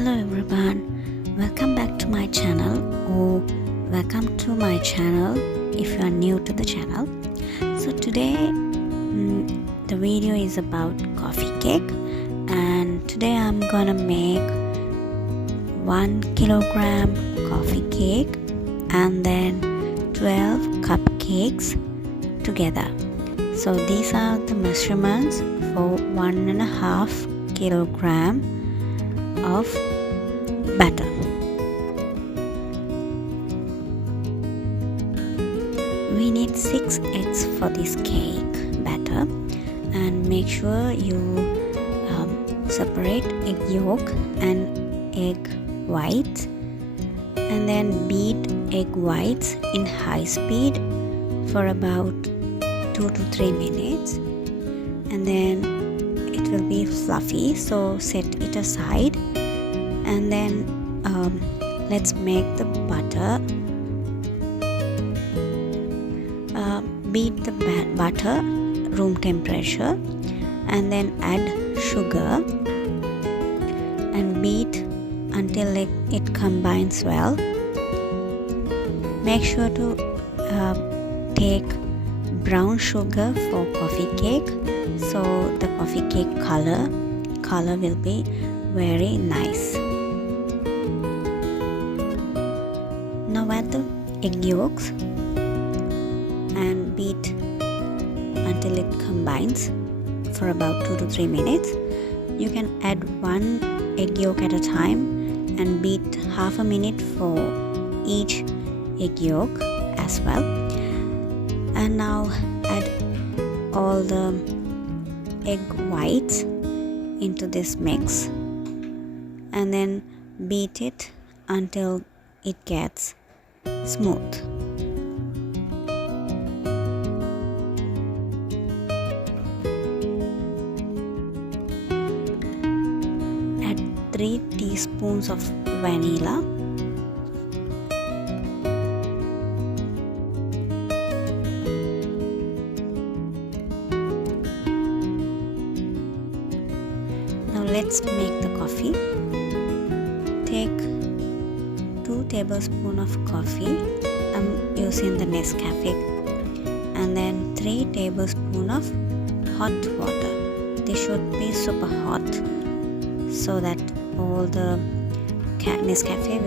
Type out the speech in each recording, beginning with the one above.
Hello everyone, welcome back to my channel, or welcome to my channel if you are new to the channel. So today the video is about coffee cake, and today I'm gonna make 1 kilogram coffee cake and then 12 cupcakes together. So these are the measurements for 1.5 kilogram of batter. We need 6 eggs for this cake batter, and make sure you separate egg yolk and egg whites, and then beat egg whites in high speed for about 2 to 3 minutes, and then it will be fluffy, so set it aside. And then let's make the butter. Beat the butter room temperature, and then add sugar and beat until it combines well. Make sure to take brown sugar for coffee cake, so the coffee cake color will be very nice. Now add the egg yolks and beat until it combines for about 2 to 3 minutes. You can add 1 egg yolk at a time and beat half a minute for each egg yolk as well. And now add all the egg whites into this mix, and then beat it until it gets smooth. Add 3 teaspoons of vanilla, let's make the coffee. Take 2 tablespoons of coffee. I'm using the Nescafe, and then 3 tablespoons of hot water. This should be super hot so that all the Nescafe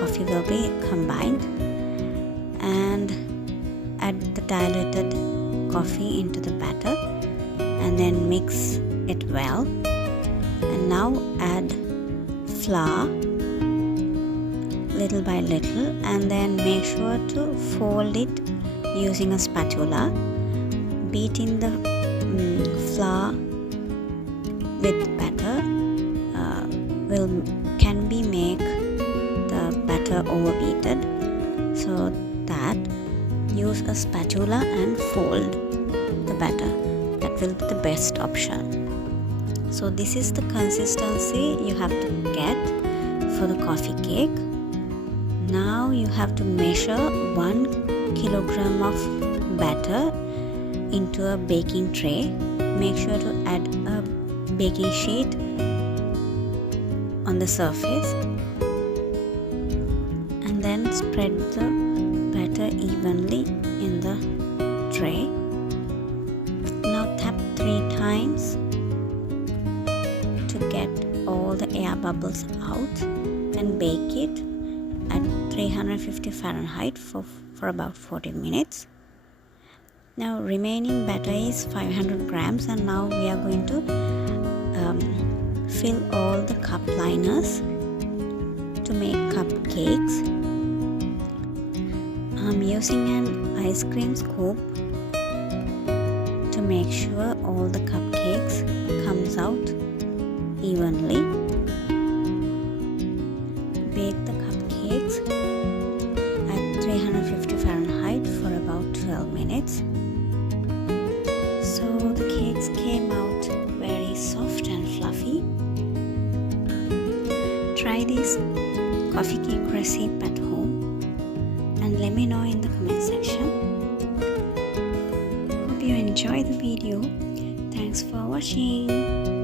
coffee will be combined. And add the diluted coffee into the batter, and then mix it well. And now add flour little by little, and then make sure to fold it using a spatula. Beating the flour with batter can be make the batter overbeaten, so that use a spatula and fold the batter. That will be the best option. So this is the consistency you have to get for the coffee cake. Now you have to measure 1 kilogram of batter into a baking tray. Make sure to add a baking sheet on the surface, and then spread the batter evenly in the tray. Now tap 3 times to get all the air bubbles out, and bake it at 350 Fahrenheit for about 40 minutes. Now remaining batter is 500 grams, and now we are going to fill all the cup liners to make cupcakes. I'm using an ice cream scoop to make sure all the cupcakes comes out evenly. Bake the cupcakes at 350 Fahrenheit for about 12 minutes. So the cakes came out very soft and fluffy. Try this coffee cake recipe at home and let me know in the comment section. Hope you enjoy the video. Thanks for watching.